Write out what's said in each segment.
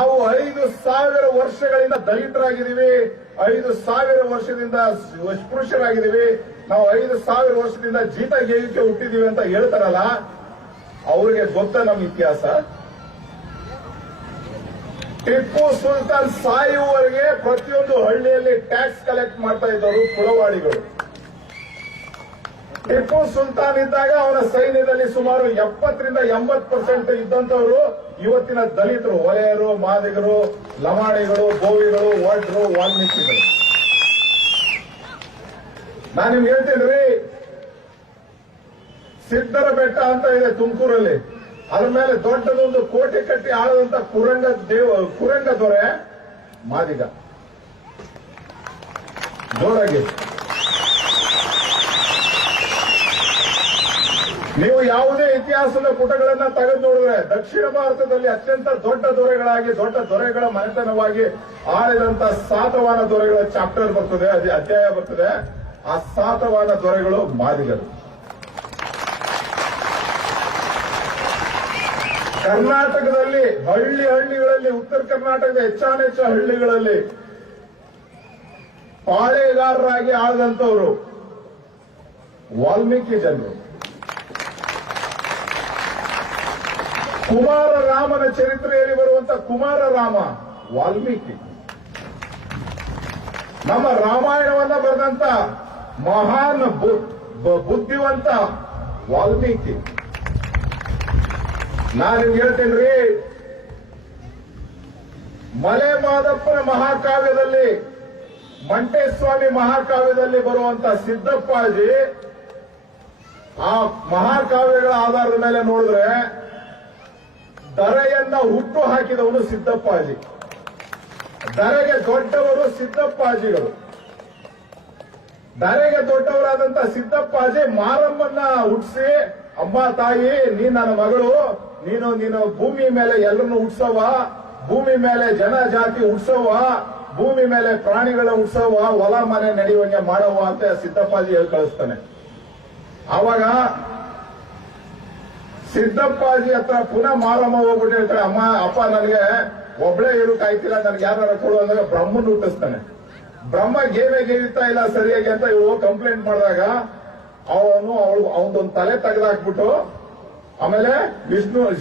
ನಾವು 5,000 ವರ್ಷಗಳಿಂದ ದಲಿತರಾಗಿದ್ದೀವಿ, 5,000 ವರ್ಷದಿಂದ ಸ್ಪೃಶ್ಯರಾಗಿದ್ದೀವಿ, ನಾವು 5,000 ವರ್ಷದಿಂದ ಜೀತ ಗೇಯಕ್ಕೆ ಹುಟ್ಟಿದೀವಿ ಅಂತ ಹೇಳ್ತಾರಲ್ಲ, ಅವರಿಗೆ ಗೊತ್ತ ನಮ್ಮ ಇತಿಹಾಸ. ಟಿಪ್ಪು ಸುಲ್ತಾನ್ ಸಾಯುವವರೆಗೆ ಪ್ರತಿಯೊಂದು ಹಳ್ಳಿಯಲ್ಲಿ ಟ್ಯಾಕ್ಸ್ ಕಲೆಕ್ಟ್ ಮಾಡ್ತಾ ಇದ್ದವರು ಕುಳವಾಡಿಗಳು. ಟಿಪ್ಪು ಸುಲ್ತಾನ್ ಇದ್ದಾಗ ಅವನ ಸೈನ್ಯದಲ್ಲಿ ಸುಮಾರು 70ರಿಂದ 80% ಇದ್ದಂತವರು ಇವತ್ತಿನ ದಲಿತರು, ಒಲೆಯರು, ಮಾದಿಗರು, ಲಮಾಣಿಗಳು, ಬೋವಿಗಳು, ಒಡ್ರು, ವಾಲ್ಮೀಕಿಗಳು. ನಾನು ನಿಮ್ಗೆ ಹೇಳ್ತೀನಿ, ಸಿದ್ದರ ಬೆಟ್ಟ ಅಂತ ಇದೆ ತುಮಕೂರಲ್ಲಿ, ಅದ್ರ ಮೇಲೆ ದೊಡ್ಡದೊಂದು ಕೋಟೆ ಕಟ್ಟಿ ಆಳದಂತ ಕುರಂಗ ದೊರೆ ಮಾದಿಗ. ಜೋರಾಗಿ ನೀವು ಯಾವುದೇ ಇತಿಹಾಸದ ಪುಟಗಳನ್ನ ತೆಗೆದು ನೋಡಿದ್ರೆ ದಕ್ಷಿಣ ಭಾರತದಲ್ಲಿ ಅತ್ಯಂತ ದೊಡ್ಡ ದೊರೆಗಳಾಗಿ, ದೊಡ್ಡ ದೊರೆಗಳ ಮನೆತನವಾಗಿ ಆಳಿದಂತ ಸಾತವಾಹನ ದೊರೆಗಳ ಚಾಪ್ಟರ್ ಬರ್ತದೆ, ಅಧ್ಯಾಯ ಬರ್ತದೆ. ಆ ಸಾತವಾಹನ ದೊರೆಗಳು ಮಾದಿಗರು. ಕರ್ನಾಟಕದಲ್ಲಿ ಹಳ್ಳಿಗಳಲ್ಲಿ, ಉತ್ತರ ಕರ್ನಾಟಕದ ಹೆಚ್ಚಾನೆಚ್ಚು ಹಳ್ಳಿಗಳಲ್ಲಿ ಪಾಳೆಗಾರರಾಗಿ ಆಳದಂತವರು ವಾಲ್ಮೀಕಿ ಜನರು. ಕುಮಾರರಾಮನ ಚರಿತ್ರೆಯಲ್ಲಿ ಬರುವಂತ ಕುಮಾರರಾಮ ವಾಲ್ಮೀಕಿ. ನಮ್ಮ ರಾಮಾಯಣವನ್ನ ಬರೆದಂತ ಮಹಾನ್ ಬುದ್ಧಿವಂತ ವಾಲ್ಮೀಕಿ. ನಾನು ಹೇಳ್ತೇನ್ರಿ, ಮಲೆ ಮಾದಪ್ಪನ ಮಹಾಕಾವ್ಯದಲ್ಲಿ, ಮಂಟೇಸ್ವಾಮಿ ಮಹಾಕಾವ್ಯದಲ್ಲಿ ಬರುವಂತ ಸಿದ್ದಪ್ಪಾಜಿ, ಆ ಮಹಾಕಾವ್ಯಗಳ ಆಧಾರದ ಮೇಲೆ ನೋಡಿದ್ರೆ ದರೆಯನ್ನ ಹುಟ್ಟು ಹಾಕಿದವನು ಸಿದ್ದಪ್ಪಾಜಿ. ದರೆಗೆ ದೊಡ್ಡವರು ಸಿದ್ದಪ್ಪಾಜಿಗಳು. ದರೆಗೆ ದೊಡ್ಡವರಾದಂತ ಸಿದ್ದಪ್ಪಾಜಿ ಮಾರಮ್ಮನ್ನ ಹುಟ್ಟಿಸಿ, ಅಮ್ಮ ತಾಯಿ, ನೀ ನನ್ನ ಮಗಳು, ನೀನು ಭೂಮಿ ಮೇಲೆ ಎಲ್ಲರನ್ನು ಹುಟ್ಸವ, ಭೂಮಿ ಮೇಲೆ ಜನ ಜಾತಿ ಹುಟ್ಸವ, ಭೂಮಿ ಮೇಲೆ ಪ್ರಾಣಿಗಳ ಹುಟ್ಸವ, ಹೊಲ ಮನೆ ನಡೆಯುವಂಗೆ ಮಾಡವ ಅಂತ ಸಿದ್ದಪ್ಪಾಜಿ ಹೇಳಿ ಕಳಿಸ್ತಾನೆ. ಆವಾಗ ಸಿದ್ದಪ್ಪಾಜಿ ಹತ್ರ ಪುನಃ ಮಾರಮ್ಮ ಹೋಗ್ಬಿಟ್ಟು ಹೇಳ್ತಾರೆ, ಅಮ್ಮ ಅಪ್ಪ ನನಗೆ ಒಬ್ಳೆ ಇರೋಕಾಯ್ತಿಲ್ಲ, ನನ್ಗೆ ಯಾರು ಕೊಡು ಅಂದ್ರೆ ಬ್ರಹ್ಮನ್ ಹುಟ್ಟಿಸ್ತಾನೆ. ಬ್ರಹ್ಮ ಗೇಯುತ್ತಾ ಇಲ್ಲ ಸರಿಯಾಗಿ ಅಂತ ಇವರು ಕಂಪ್ಲೇಂಟ್ ಮಾಡಿದಾಗ ಅವನದೊಂದು ತಲೆ ತೆಗೆದಾಕ್ಬಿಟ್ಟು ಆಮೇಲೆ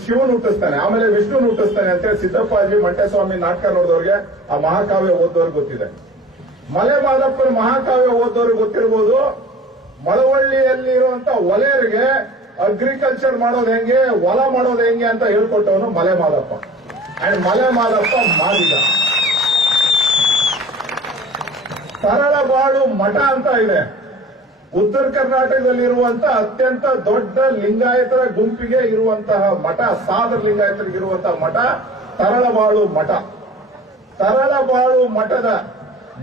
ಶಿವನ್ ಹುಟ್ಟಿಸ್ತಾನೆ, ಆಮೇಲೆ ವಿಷ್ಣುನ್ ಹುಟ್ಟಿಸ್ತಾನೆ ಅಂತೇಳಿ ಸಿದ್ದಪ್ಪಾಜಿ ಮಂಟೇಸ್ವಾಮಿ ನಾಟಕ ನೋಡಿದವ್ರಿಗೆ, ಆ ಮಹಾಕಾವ್ಯ ಓದೋರ್ಗೆ ಗೊತ್ತಿದೆ. ಮಲೆ ಮಾದಪ್ಪನ ಮಹಾಕಾವ್ಯ ಓದೋರ್ಗೆ ಗೊತ್ತಿರಬಹುದು. ಮಳವಳ್ಳಿಯಲ್ಲಿ ಇರುವಂತ ಒಲೆಯರಿಗೆ ಅಗ್ರಿಕಲ್ಚರ್ ಮಾಡೋದು ಹೆಂಗೆ, ಹೊಲ ಮಾಡೋದು ಹೆಂಗೆ ಅಂತ ಹೇಳ್ಕೊಟ್ಟವನು ಮಲೆ ಮಾದಪ್ಪ. ಅಂಡ್ ಮಲೆ ಮಾದಪ್ಪ ಮಾದಿಗ. ತರಳಬಾಳು ಮಠ ಅಂತ ಇದೆ, ಉತ್ತರ ಕರ್ನಾಟಕದಲ್ಲಿರುವಂತ ಅತ್ಯಂತ ದೊಡ್ಡ ಲಿಂಗಾಯತರ ಗುಂಪಿಗೆ ಇರುವಂತಹ ಮಠ, ಸಾದರ ಲಿಂಗಾಯತರಿಗೆ ಇರುವಂತಹ ಮಠ ತರಳಬಾಳು ಮಠ. ತರಳಬಾಳು ಮಠದ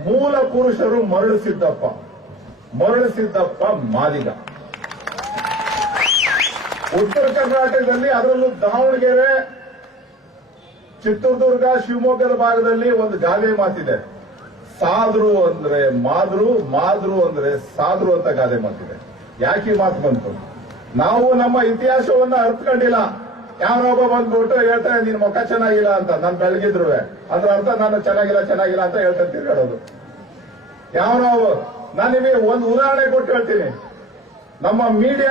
ಮೂಲ ಪುರುಷರು ಮರಳು ಸಿದ್ದಪ್ಪ ಮಾದಿಗ. ಉತ್ತರ ಕರ್ನಾಟಕದಲ್ಲಿ, ಅದರಲ್ಲೂ ದಾವಣಗೆರೆ, ಚಿತ್ರದುರ್ಗ, ಶಿವಮೊಗ್ಗದ ಭಾಗದಲ್ಲಿ ಒಂದು ಗಾದೆ ಮಾತಿದೆ, ಸಾದ್ರು ಅಂದ್ರೆ ಮಾದ್ರು, ಮಾದ್ರು ಅಂದ್ರೆ ಸಾದ್ರು ಅಂತ ಗಾದೆ ಮಾತಿದೆ. ಯಾಕೆ ಈ ಮಾತು ಬಂತು? ನಾವು ನಮ್ಮ ಇತಿಹಾಸವನ್ನ ಅರ್ಥಕೊಂಡಿಲ್ಲ. ಯಾರೊಬ್ಬ ಬಂದ್ಬಿಟ್ಟು ಹೇಳ್ತಾರೆ ನಿನ್ ಮುಖ ಚೆನ್ನಾಗಿಲ್ಲ ಅಂತ, ನಾನು ಬೆಳಗಿದ್ರು ಅದ್ರ ಅರ್ಥ ನಾನು ಚೆನ್ನಾಗಿಲ್ಲ ಅಂತ ಹೇಳ್ತಾ ತಿರ್ಗಾಡೋದು. ನಾನು ನಿಮಗೆ ಒಂದು ಉದಾಹರಣೆ ಕೊಟ್ಟು ಹೇಳ್ತೀನಿ. ನಮ್ಮ ಮೀಡಿಯಾ